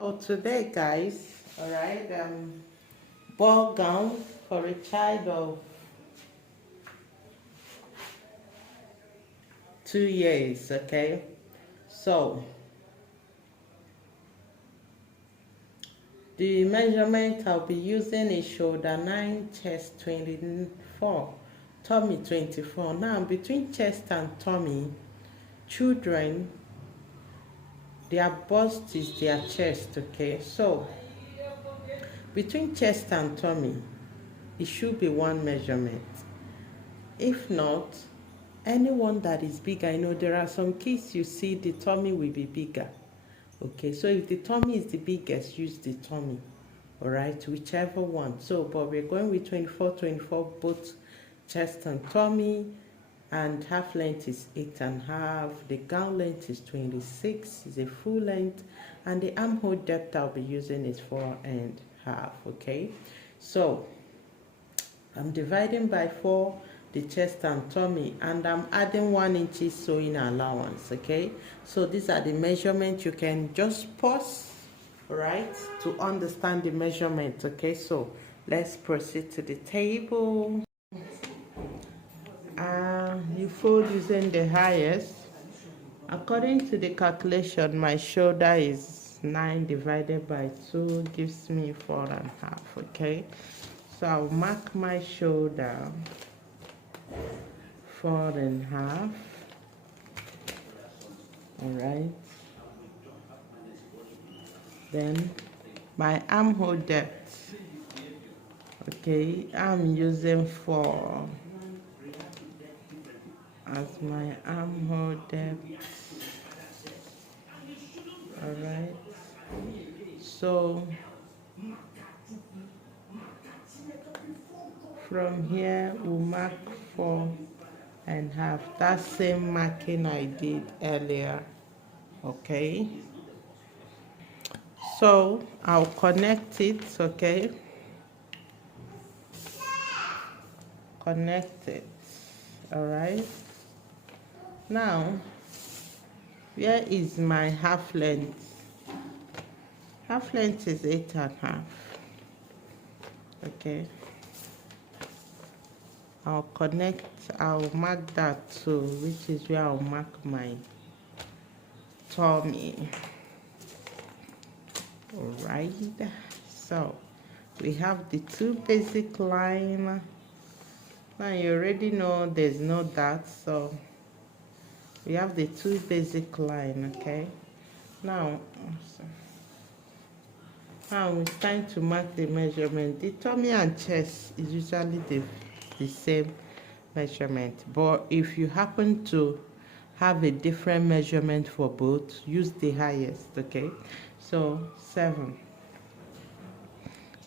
So today, guys, all right, ball gown for a child of 2 years. Okay, so the measurement I'll be using is shoulder 9, chest 24, tummy 24. Now, between chest and tummy, children, their bust is their chest. Okay, so between chest and tummy, it should be one measurement. If not, anyone that is bigger, there are some kids you see the tummy will be bigger. Okay, so if the tummy is the biggest, use the tummy. All right, whichever one. So, but we're going with 24, 24, both chest and tummy, and half length is 8.5. The gown length is 26, is a full length, and the armhole depth I'll be using is 4.5. Okay, so I'm dividing by 4 the chest and tummy, and I'm adding 1 inch sewing allowance. Okay, so these are the measurements. You can just pause, right, to understand the measurement. Okay, so let's proceed to the table. You fold using the highest. According to the calculation, my shoulder is 9 divided by 2 gives me 4.5. Okay, so I'll mark my shoulder 4.5. All right, then my armhole depth, okay, I'm using 4 as my armhole depth. All right, so from here we'll mark 4.5, that same marking I did earlier. Okay, so I'll connect it. Okay, connect it. All right, now where is my half length? Half length is 8.5. Okay, I'll mark that too, which is where I'll mark my tummy. All right, so we have the 2 basic line. Now you already know there's no dot, so we have the 2 basic line. Okay, now it's time to mark the measurement. The tummy and chest is usually the same measurement, but if you happen to have a different measurement for both, use the highest. Okay, so 7.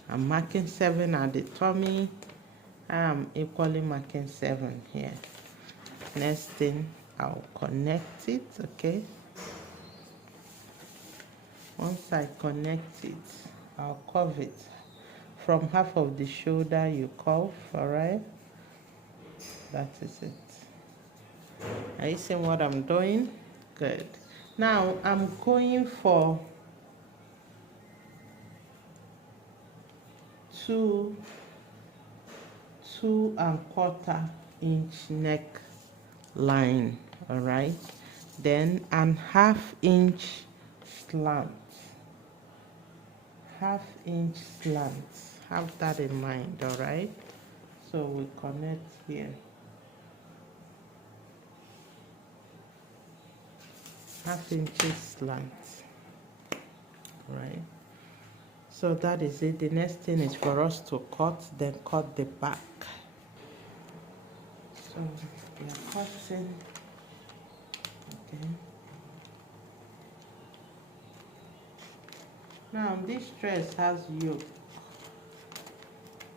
I'm marking 7 at the tummy. I'm equally marking 7 here. Next thing, I'll connect it. Okay, once I connect it, I'll curve it from half of the shoulder. You curve. All right, that is it. Are you seeing what I'm doing? Good. Now I'm going for 2.25 inch neck line. All right, then and ½ inch slant. ½ inch slant, have that in mind. All right, so we connect here, ½ inch slant. Right, so that is it. The next thing is for us to cut, then cut the back. So we are cutting. Okay, now this dress has yoke.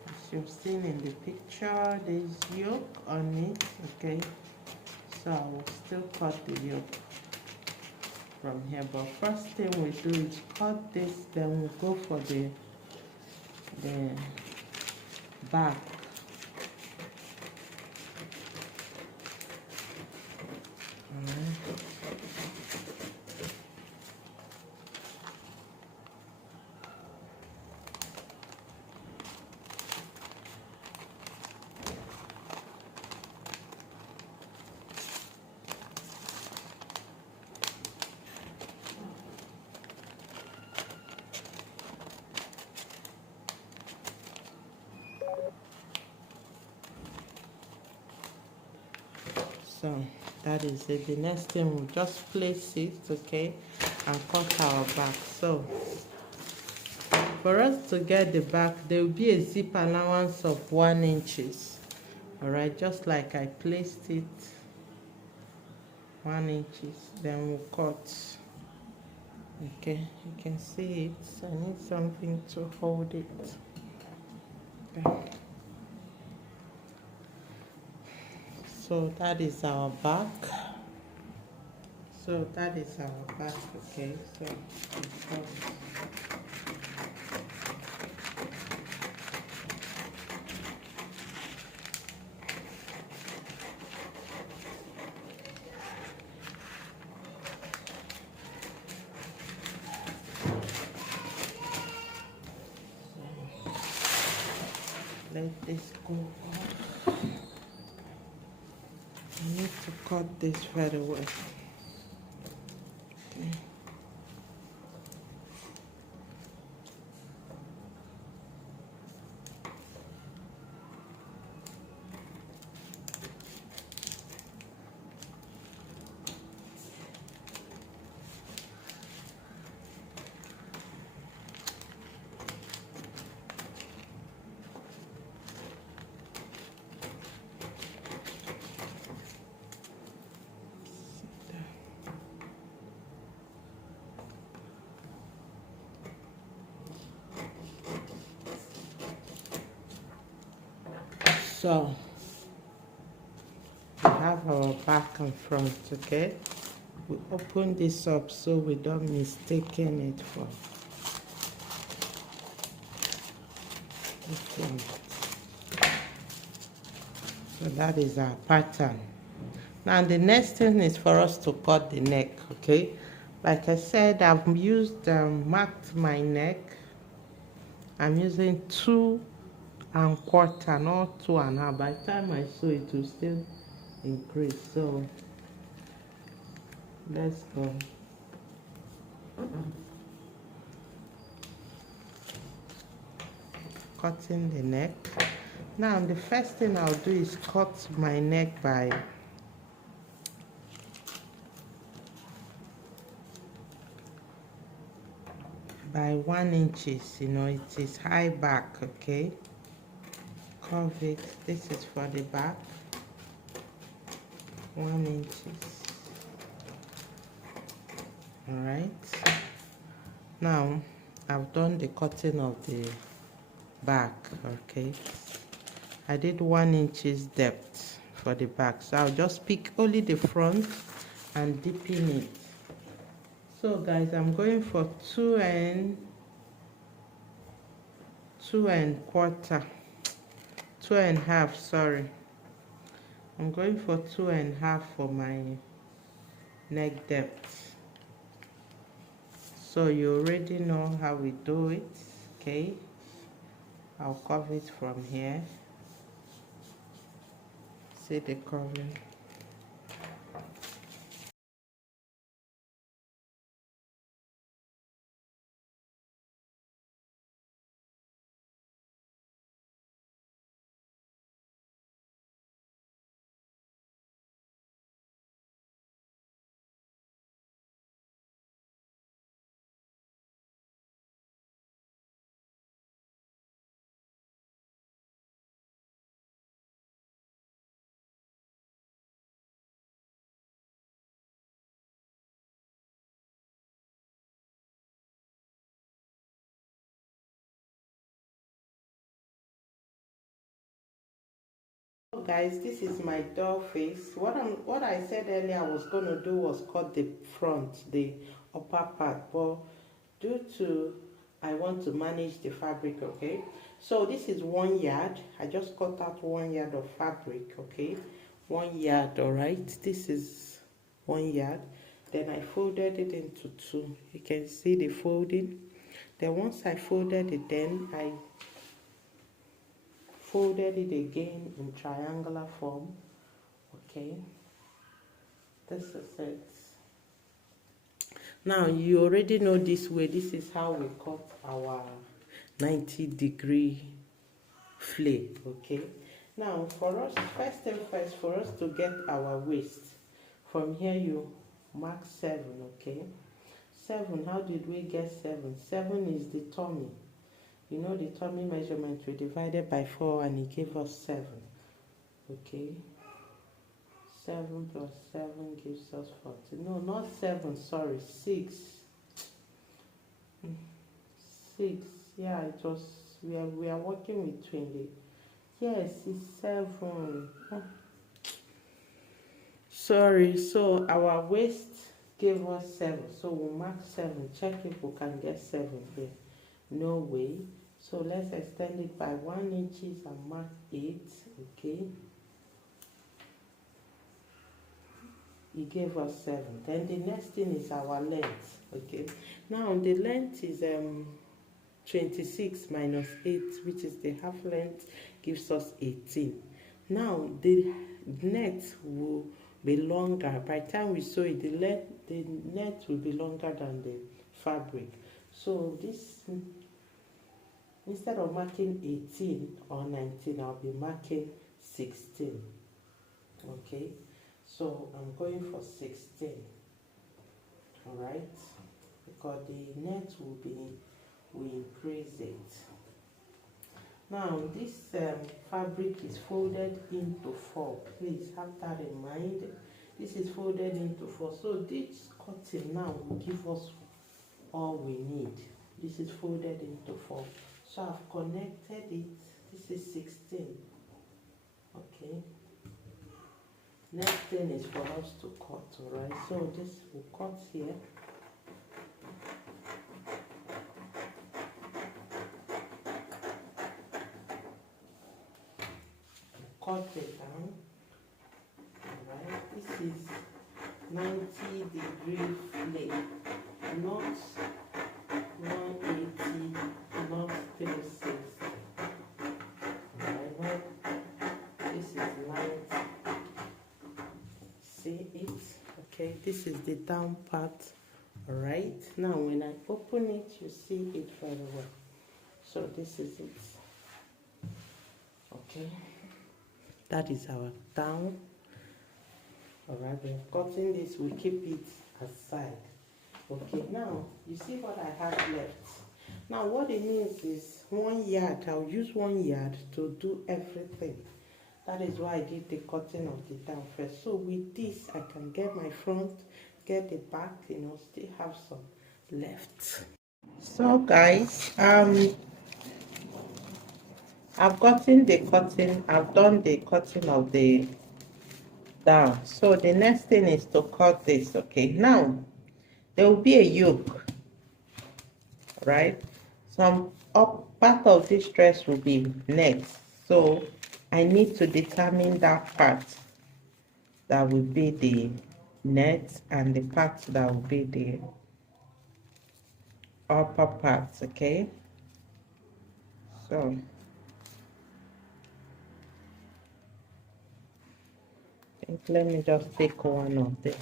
As you've seen in the picture, there's yoke on it. Okay, so I will still cut the yoke from here, but first thing we do is cut this, then we'll go for the back. So that is it. The next thing, we'll just place it, okay, and cut our back. So for us to get the back, there will be a zip allowance of 1 inches. All right, just like I placed it, 1 inches. Then we'll cut. Okay, you can see it. I need something to hold it. Okay. So that is our back. So that is our back. Okay, so let this go off. I need to cut this very well. Okay. So we have our back and front, okay? We open this up so we don't mistaken it for this one. So that is our pattern. Now the next thing is for us to cut the neck, okay? Like I said, I've used marked my neck. I'm using 2 1/4, not 2 1/2. By the time I sew it will still increase. So let's go. Cutting the neck. Now the first thing I'll do is cut my neck by 1 inches. You know, it is high back, okay? Curve it. This is for the back. 1 inches. All right. Now I've done the cutting of the back, okay? I did 1 inches depth for the back, so I'll just pick only the front and deepen it. So guys, I'm going for 2 1/4, sorry. I'm going for 2 1/2 for my neck depth. So you already know how we do it, okay? I'll cover it from here. See the covering. Guys, this is my doll face. What I said earlier I was going to do was cut the front, the upper part, but due to I want to manage the fabric, okay? So this is 1 yard. I just cut out 1 yard of fabric, okay? 1 yard, all right? This is 1 yard. Then I folded it into 2. You can see the folding. Then once I folded it, then I folded it again in triangular form, okay? This is it. Now you already know this way. This is how we cut our 90-degree flay, okay? Now for us, first thing first, for us to get our waist, from here you mark 7, okay? 7, how did we get 7? 7 is the tummy. You know the tummy measurement, we divided by 4 and it gave us 7, okay? 7 plus 7 gives us 40. No, not 7, sorry, 6. 6, yeah, it was, we are working with 20. Yes, it's 7. Oh, sorry, so our waist gave us 7. So we'll mark 7. Check if we can get 7 here. No way. So let's extend it by 1 inches and mark 8. Okay. It gave us 7. Then the next thing is our length. Okay. Now the length is 26 minus 8, which is the half length, gives us 18. Now the net will be longer. By the time we sew it, the net will be longer than the fabric. So this, instead of marking 18 or 19, I'll be marking 16. Okay, so I'm going for 16. All right, because the net will increase it. Now this fabric is folded into 4. Please have that in mind. This is folded into 4. So this cutting now will give us all we need. This is folded into 4. So I've connected it. This is 16. Okay. Next thing is for us to cut, alright? So this will cut here. Cut it down. Alright, this is 90-degree flake, not 180, not 360. Alright, this is 90. See it? Okay, this is the down part. Alright, now when I open it, you see it very well. So this is it. Okay. That is our down. Alright, we're cutting this, we keep it aside. Okay, now you see what I have left. Now what it means is 1 yard. I'll use 1 yard to do everything. That is why I did the cutting of the down first. So with this, I can get my front, get the back, you know, still have some left. So guys, I've gotten the cutting, I've done the cutting of the down. So the next thing is to cut this. Okay, now there will be a yoke, right? Some up part of this dress will be net. So I need to determine that part that will be the net and the part that will be the upper part. Okay, so let me just take one of this.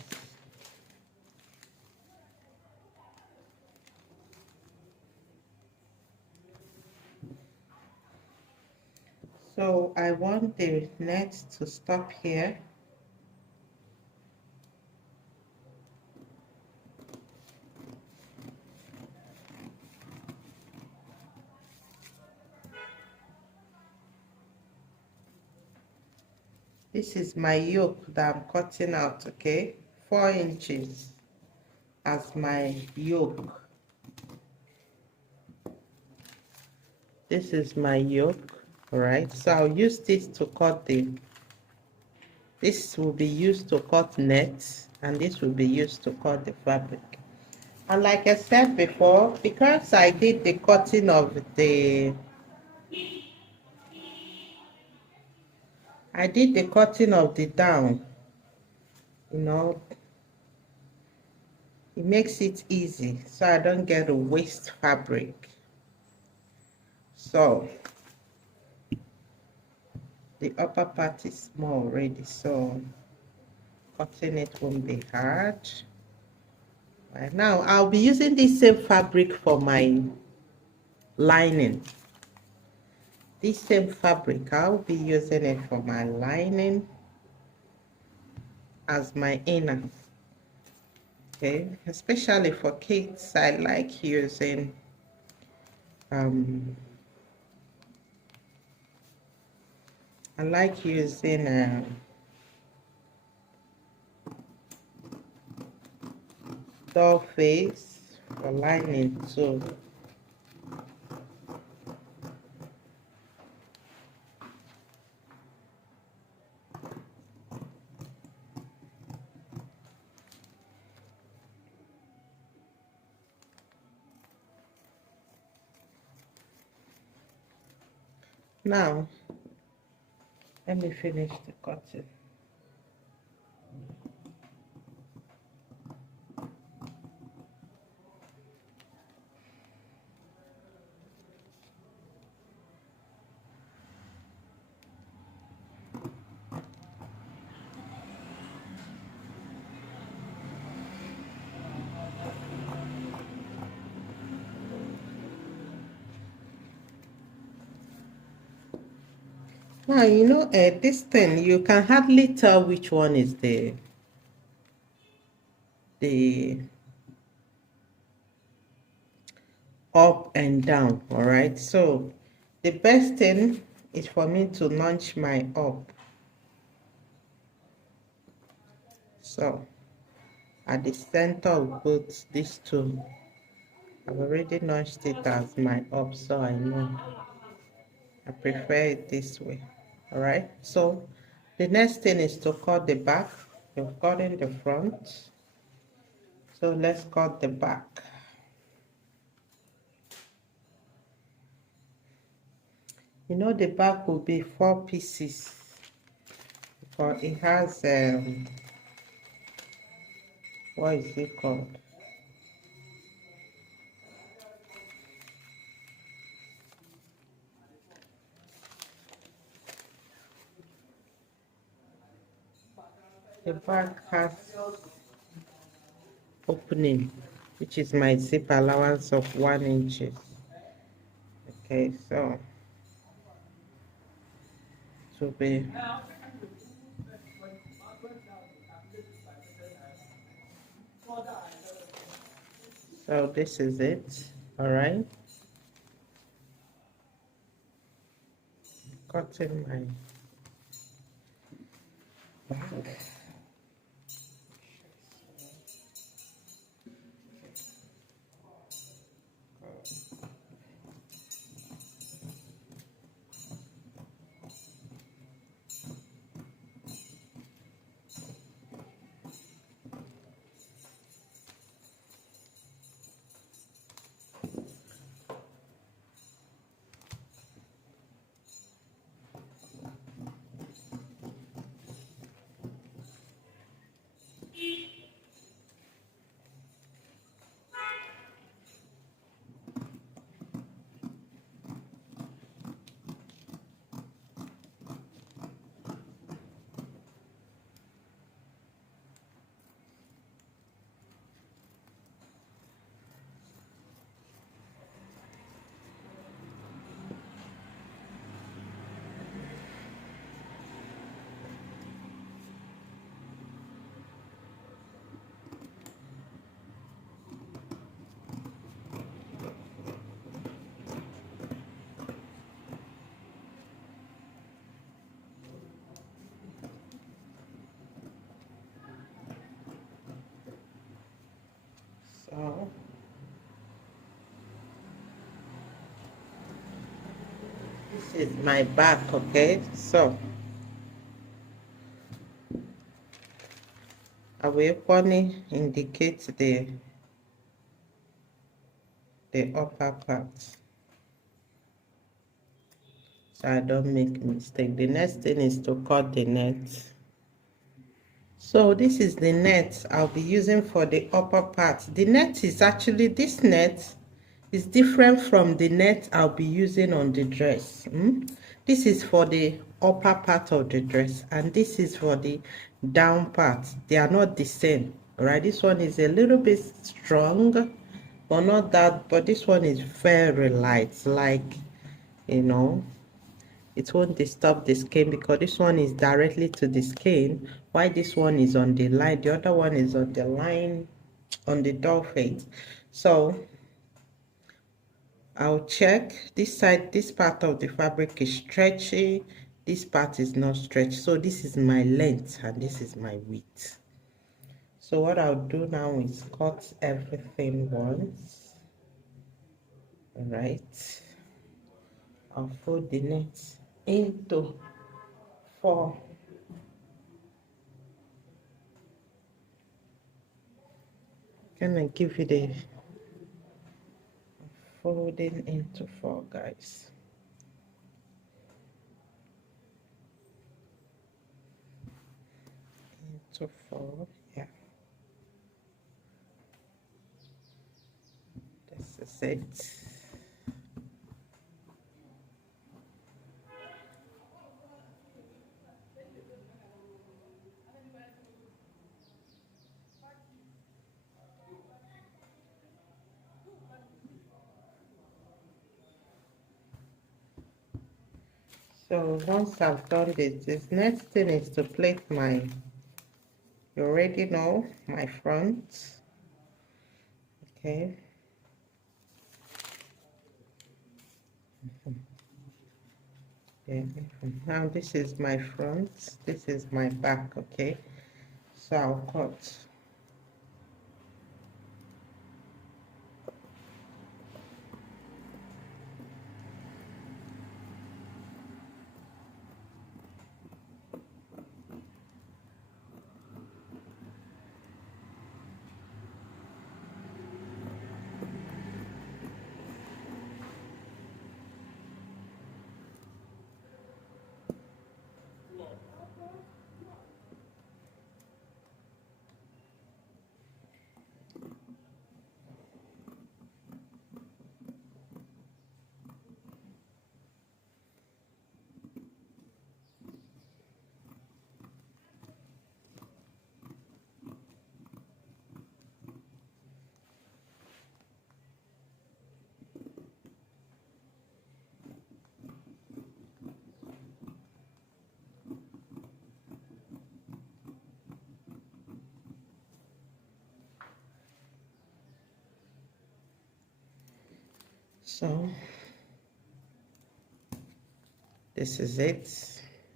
So I want the net to stop here. This is my yoke that I'm cutting out, okay? 4 inches as my yoke. This is my yoke, all right? So I'll use this to cut this will be used to cut nets, and this will be used to cut the fabric. And like I said before, because I did the cutting of the down, you know, it makes it easy so I don't get a waste fabric. So the upper part is small already, so cutting it won't be hard. Right now I'll be using this same fabric for my lining. This same fabric, I'll be using it for my lining as my inner. Okay, especially for kids, I like using doll face for lining too. Now, let me finish the cutting. Now, you know, this thing, you can hardly tell which one is the up and down, all right? So the best thing is for me to notch my up. So at the center of both these two, I've already notched it as my up, so I know I prefer it this way. All right, so the next thing is to cut the back. You've cut in the front, so let's cut the back. You know, the back will be 4 pieces because it has what is it called? The back has opening, which is my zip allowance of 1 inch. Okay, so to be so this is it. All right, cutting my back. So this is my back. Okay, so I will equally indicate the upper part so I don't make mistake. The next thing is to cut the net. So this is the net I'll be using for the upper part. The net is actually, this net is different from the net I'll be using on the dress. This is for the upper part of the dress and this is for the down part. They are not the same. All right, this one is a little bit strong, but not that, but this one is very light, like, you know, it won't disturb the skin, because this one is directly to the skin, while this one is on the line, the other one is on the line on the doll face. So I'll check this side, this part of the fabric is stretchy, this part is not stretched. So this is my length and this is my width. So what I'll do now is cut everything once. All right, I'll fold the net into 4. Can I give you the folding into 4, guys? Into 4, yeah. This is it. So once I've done this next thing is to plait my, you already know, my front. Okay. Yeah. Now this is my front, this is my back. Okay, so I'll cut. So this is it,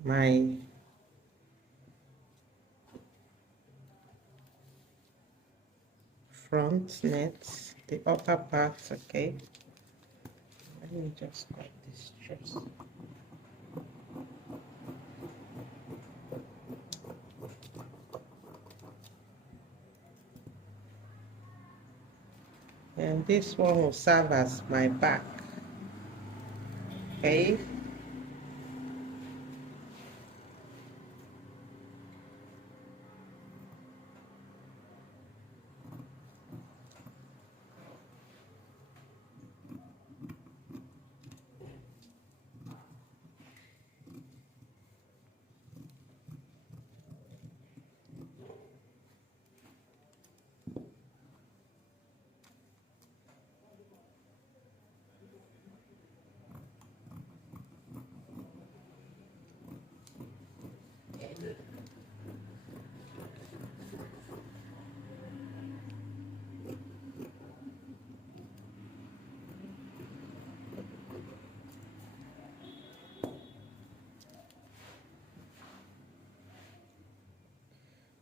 my front net, the upper part. Okay, let me just cut this stress. And this one will serve as my back. Okay,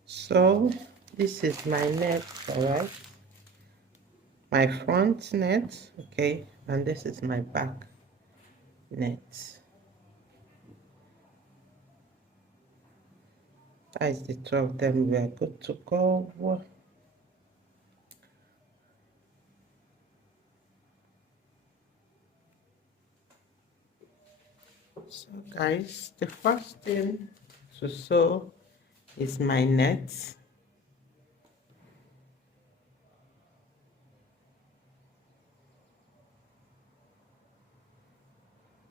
so this is my net. All right, my front net. Okay, and this is my back net. That is the two of them. We are good to go. So guys, the first thing to sew is my net.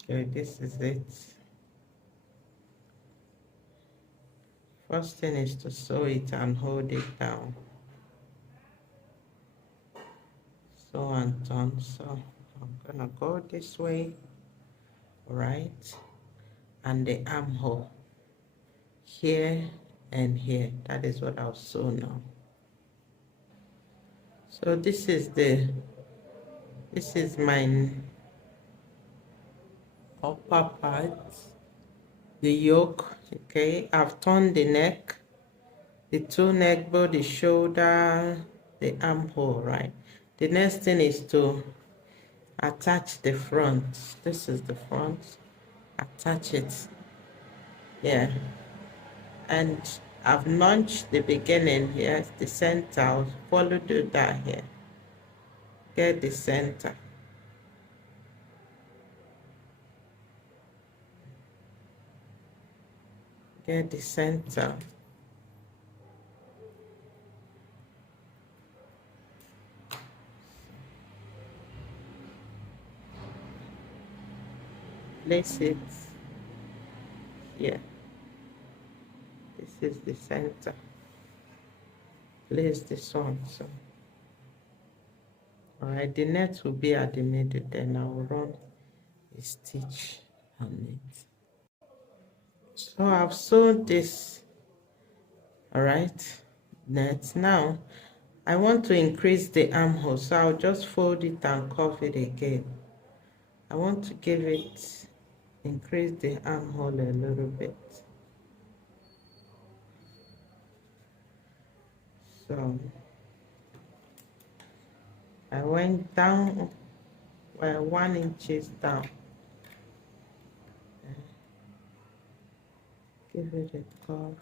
Okay, this is it. First thing is to sew it and hold it down. Sew and turn. So I'm gonna go this way, right? and the armhole here and here. That is what I'll sew now. So this is my upper part, the yoke. Okay, I've turned the neck, the two neck, both the shoulder, the armhole, right? The next thing is to attach the front. This is the front. Attach it. Yeah. And I've launched the beginning here, the center. I'll follow that here. Get the center. Get the center. Place it here. This is the center. Place this one. So, all right, the net will be at the middle. Then I will run a stitch on it. So I've sewn this. All right, net. Now I want to increase the armhole, so I'll just fold it and curve it again. I want to give it, increase the armhole a little bit. So I went down, well, 1 inch down. Give it a curve.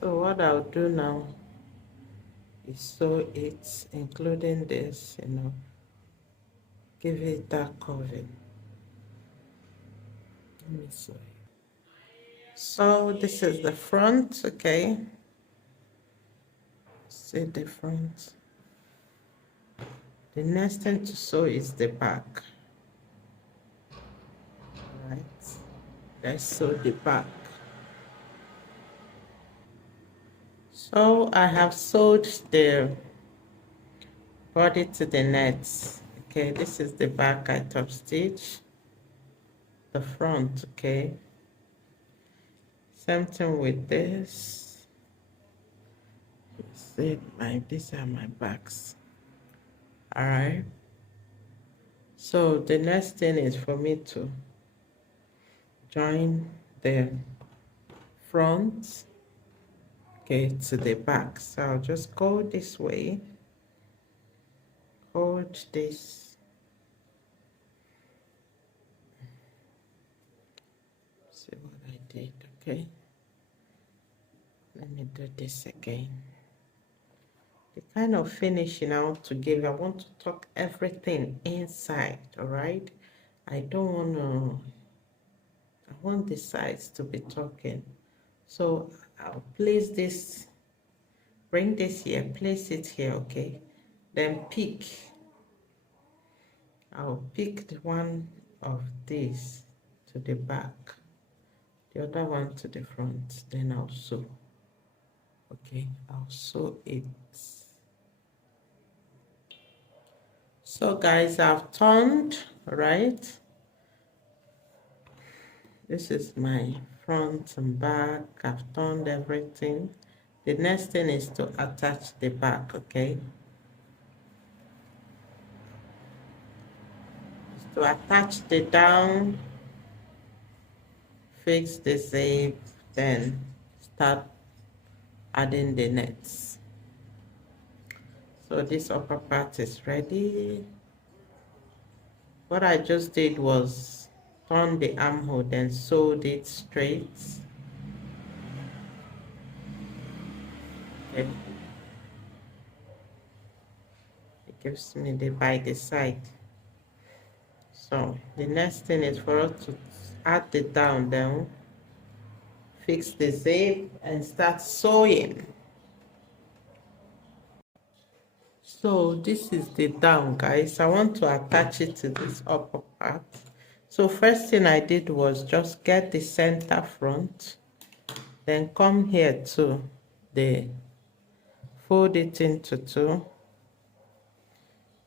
So what I'll do now is sew it, including this, give it that curving. Let me sew it. So this is the front, okay? See the front. The next thing to sew is the back. Right. Let's sew the back. So I have sewed the body to the net. Okay, this is the back I top stitch. The front, okay. Same thing with this. See, these are my backs. All right. So the next thing is for me to join the front, okay, to the back. So I'll just go this way, hold this, see what I did, okay. Let me do this again. The kind of finishing I want to give, I want to tuck everything inside, all right. I want the sides to be tucking. So I'll place this, bring this here, place it here, okay. Then I'll pick the one of these to the back, the other one to the front, then I'll sew. Okay, I'll sew it. So guys, I've turned, right? This is my front and back. I've turned everything. The next thing is to attach the back, okay? To attach the down, fix the zip, then start adding the nets. So this upper part is ready. What I just did was turn the armhole, then sewed it straight. Okay. It gives me the by the side. So the next thing is for us to add the down, fix the zip and start sewing. So this is the down, guys. I want to attach it to this upper part. So first thing I did was just get the center front, then come here to the fold it into two.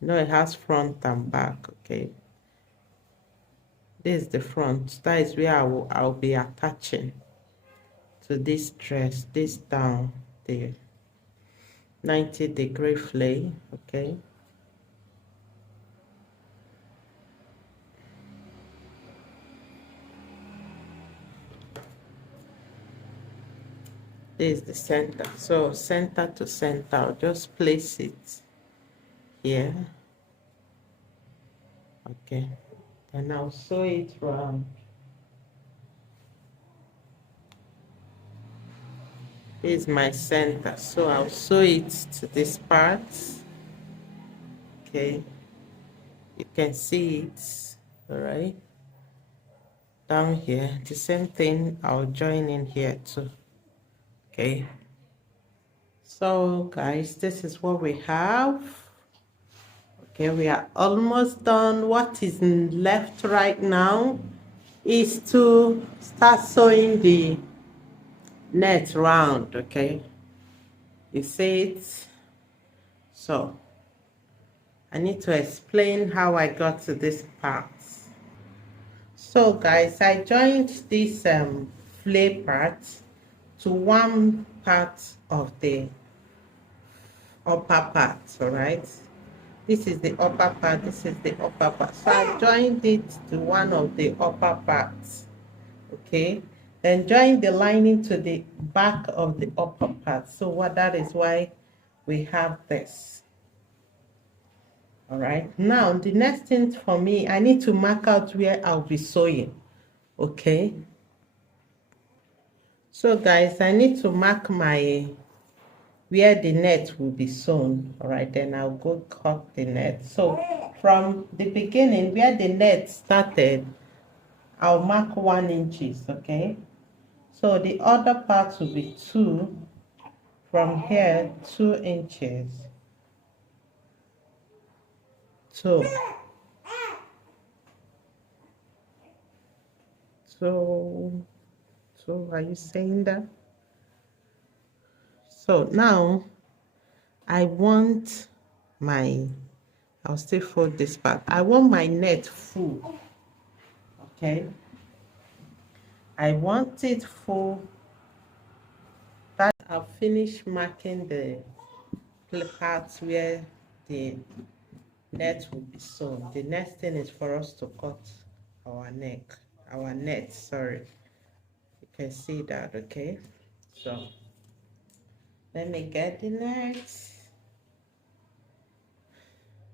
It has front and back. Okay, this is the front. That is where I'll be attaching to this dress, this down the 90-degree flay. Okay, this is the center. So center to center, I'll just place it here. Okay, and I'll sew it round. This is my center, so I'll sew it to this part. Okay, you can see it. All right, down here the same thing, I'll join in here too. Okay, so guys, this is what we have. Okay, we are almost done. What is left right now is to start sewing the net round. Okay, you see it. So I need to explain how I got to this part. So guys, I joined this flay part to one part of the upper part. All right, this is the upper part, this is the upper part. So I joined it to one of the upper parts. Okay, then join the lining to the back of the upper part. So that is why we have this. All right, now the next thing for me, I need to mark out where I'll be sewing. Okay, so guys, I need to mark my where the net will be sewn. All right, then I'll go cut the net. So from the beginning where the net started, I'll mark 1 inch. Okay, so the other part will be 2, from here 2 inches. 2. So are you saying that? So now I want I'll still fold this part. I want my net full. Okay, I want it full. That I'll finish marking the parts where the net will be sewn. The next thing is for us to cut our net, sorry. You can see that. Okay, so let me get the net.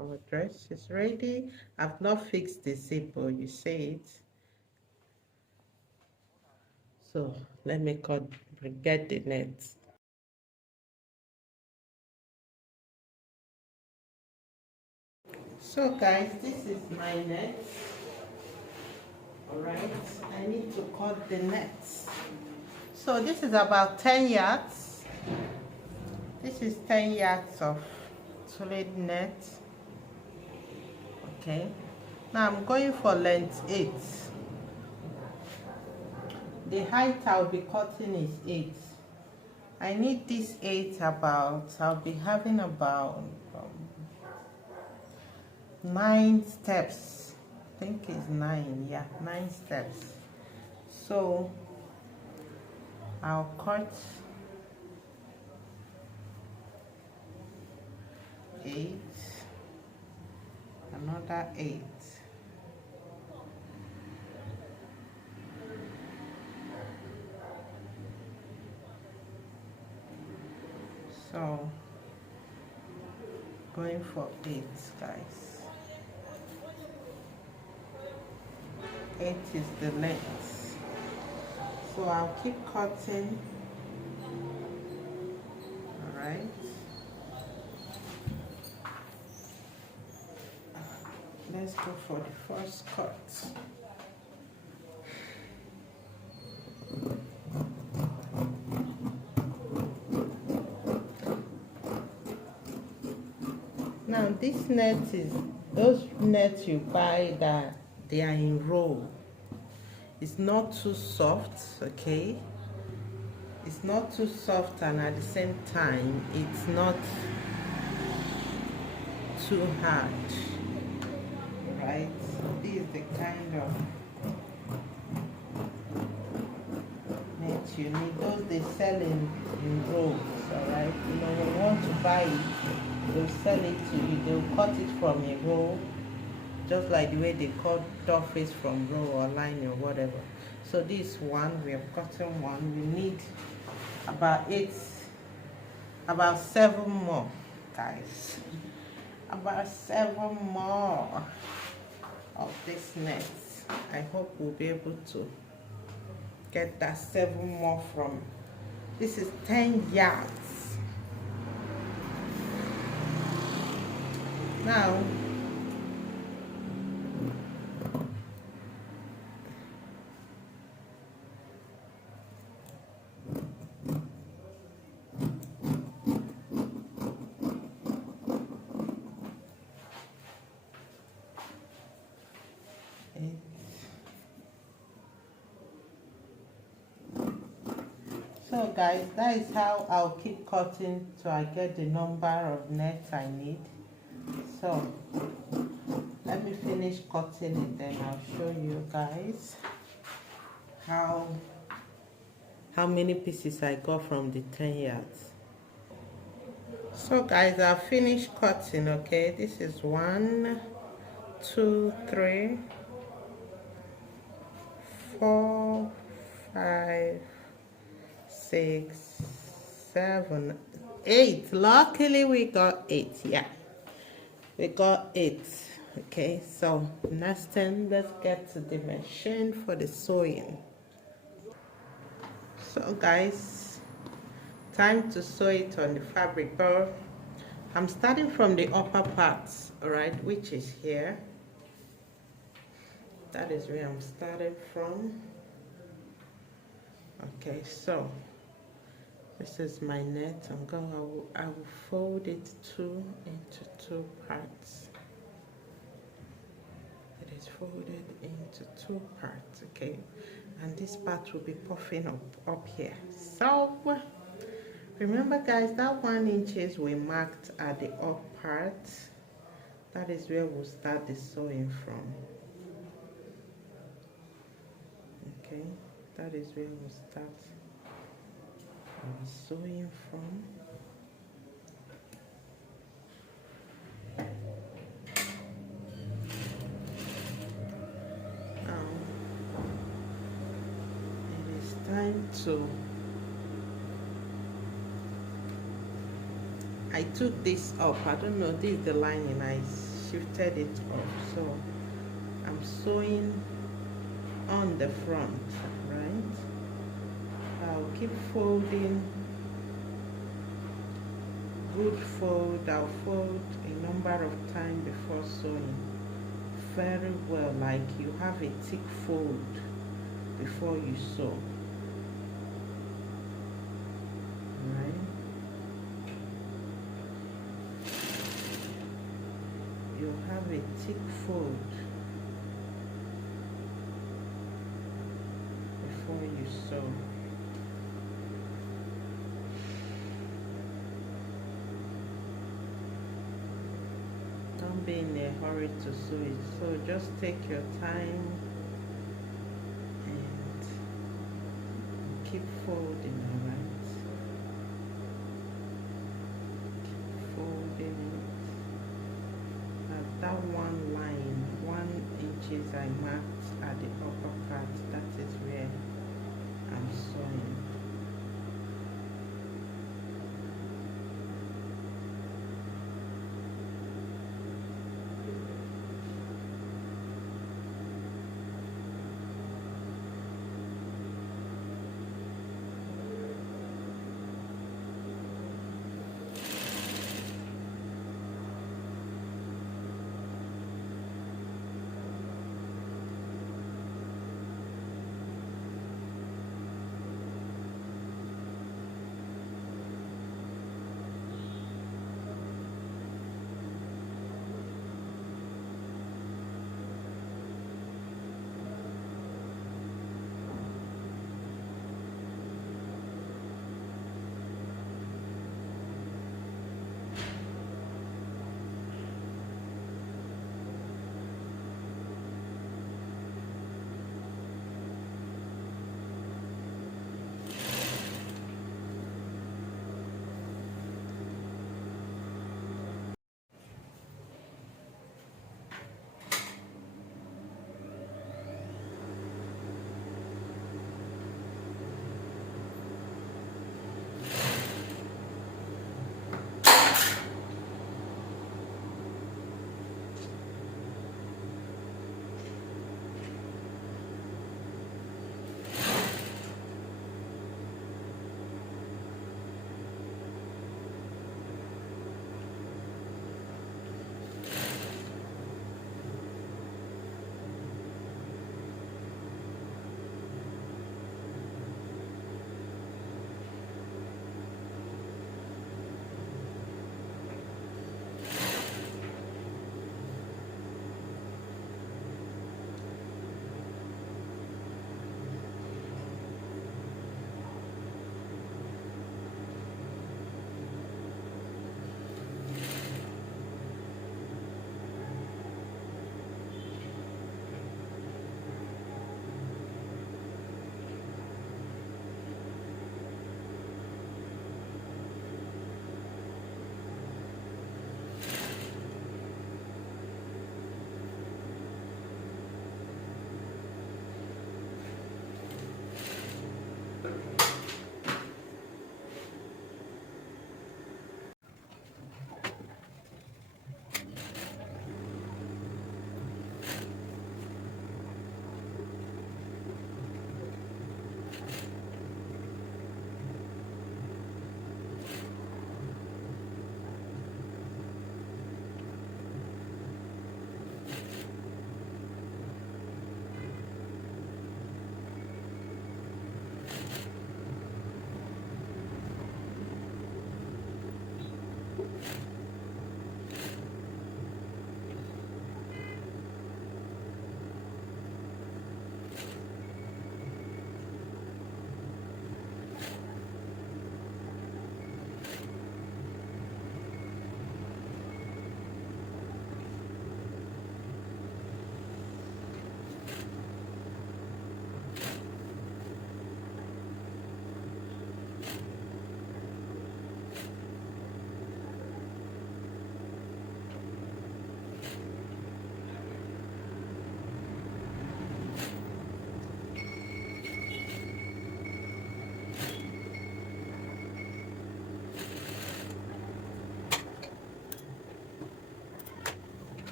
Our dress is ready. I've not fixed the zip, but you see it. So let me get the net. So guys, this is my net. All right, I need to cut the net. So this is about 10 yards. This is 10 yards of solid net. Okay, now I'm going for length 8. The height I'll be cutting is 8. I need this 8 about, I'll be having about 9 steps. I think it's 9, yeah, 9 steps. So I'll cut 8, another 8. So going for 8, guys. 8 is the length. So I'll keep cutting. All right. Let's go for the first cut. Now this net is those nets you buy that They are in roll. It's not too soft, okay? It's not too soft, and at the same time it's not too hard, right? This is the kind of net you need. Those they sell in rolls, all right? You know, when you want to buy it, they'll sell it to you. They'll cut it from a roll, just like the way they cut surface from roll or line or whatever. So this one, we have gotten one. We need about seven more, guys. About seven more of this net. I hope we'll be able to get that seven more from. This is 10 yards. Now, so guys, that is how I'll keep cutting till I get the number of nets I need. So let me finish cutting it, then I'll show you guys how many pieces I got from the 10 yards. So guys, I've finished cutting, okay? This is 1, 2, 3, 4, 5, 6, 7, 8. Luckily we got 8. Yeah, we got 8. Okay, so next thing, let's get to the machine for the sewing. So guys, time to sew it on the fabric, but I'm starting from the upper parts, all right, which is here. That is where I'm starting from. Okay, so this is my net. I will fold it into 2 parts. It is folded into 2 parts, okay? And this part will be puffing up here. So remember guys, that 1 inches we marked at the up part, that is where we'll start the sewing from. Okay, that is where we'll start sewing from. It is time to, I took this up, I don't know, this is the lining, I shifted it up, so I'm sewing on the front, right? I'll keep folding, good fold. I'll fold a number of times before sewing very well, like you have a thick fold before you sew, right? You have a thick fold before you sew. Don't be in a hurry to sew it, so just take your time and keep folding, alright? Keep folding it. At that one line, 1 inches I marked at the upper part, that is where I'm sewing.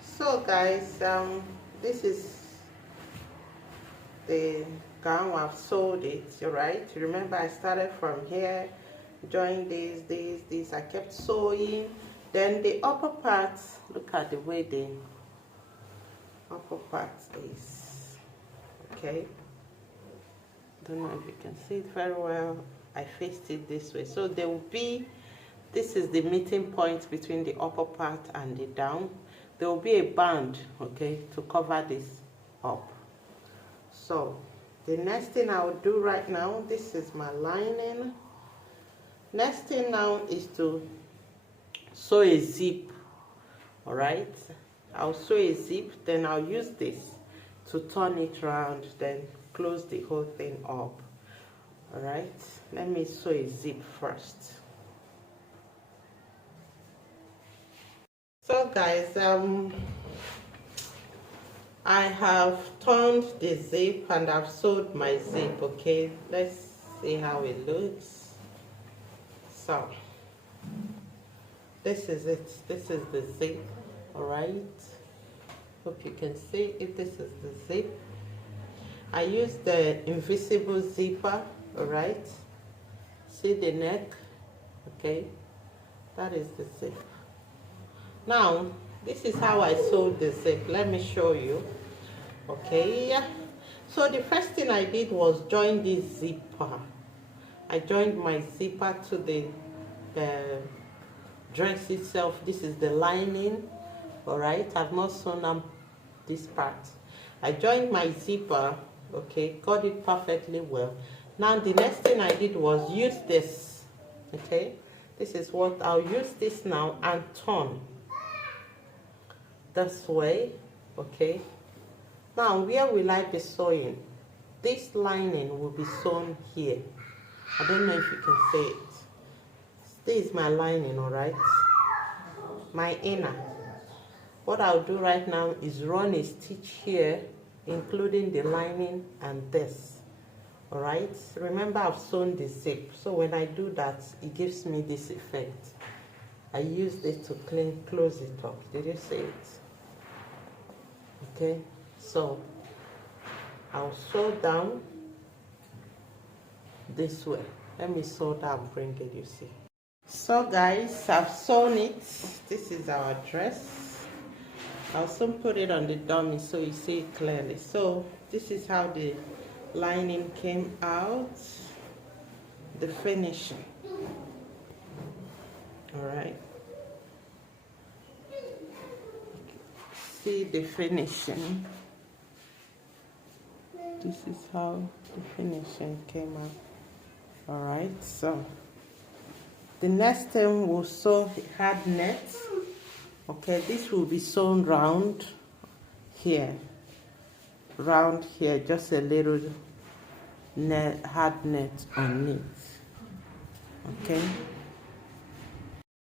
So guys, this is the gown. I've sewed it, right? Remember, I started from here, joined this. I kept sewing. Then the upper part, look at the way the upper part is. Okay, don't know if you can see it very well. I faced it this way, so there will be, this is the meeting point between the upper part and the down. There will be a band, okay, to cover this up. So the next thing I will do right now, this is my lining. Next thing now is to sew a zip. All right, I'll sew a zip, then I'll use this to turn it around, then close the whole thing up. All right, let me sew a zip first. So guys, I have turned the zip and I've sewed my zip. Okay, let's see how it looks. So this is it. This is the zip. All right, hope you can see it. This is the zip. I use the invisible zipper. All right, see the neck. Okay, that is the zip. Now this is how I sewed the zip. Let me show you. Okay, so the first thing I did was join this zipper. I joined my zipper to the dress itself. This is the lining. All right, I've not sewn up this part. I joined my zipper. Okay, got it perfectly well. Now the next thing I did was use this. Okay, this is what I'll use this now and turn this way. Okay, now where will I be sewing? This lining will be sewn here. I don't know if you can see it. This is my lining. All right, my inner. What I'll do right now is run a stitch here, including the lining and this. All right, remember I've sewn the zip, so when I do that, it gives me this effect. I use this to close it up. Did you see it? Okay, so I'll sew down this way. Let me sew down, bring it, you see. So guys, I've sewn it. This is our dress. I'll soon put it on the dummy so you see it clearly. So this is how the lining came out, the finishing. All right, see the finishing. This is how the finishing came out. All right, so the next thing we'll sew hard net. Okay, this will be sewn round here, just a little net, hard net on it. Okay,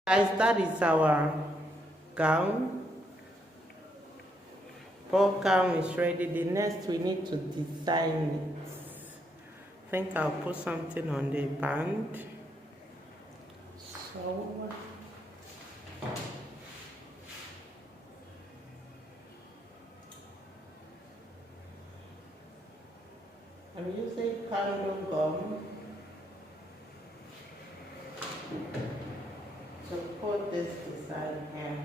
guys, that is our gown. Ball gown is ready. The next we need to design it. I think I'll put something on the band. So I'm using candle gum to put this design here.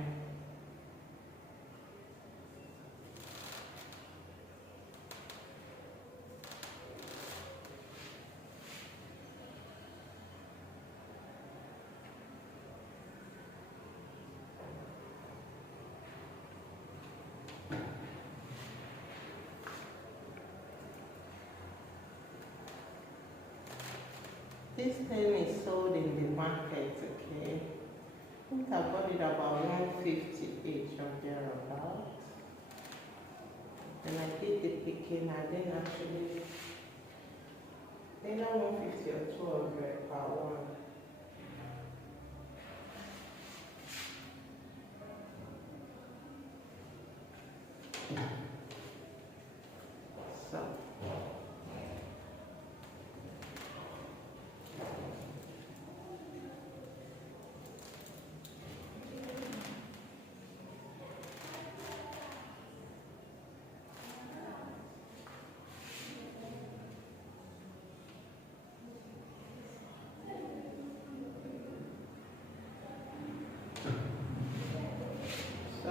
This thing is sold in the market, okay? I think I bought it about 150 each or thereabouts. And I did the picking, I didn't actually, either 150 or 200 per one. So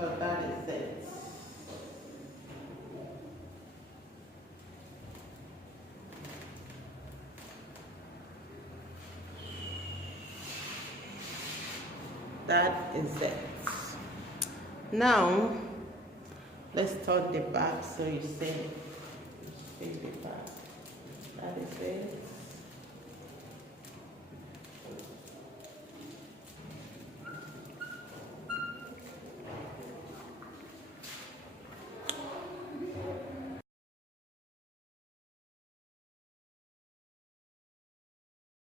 So that is it. That is it. Now let's start the back so you see the back. That is it.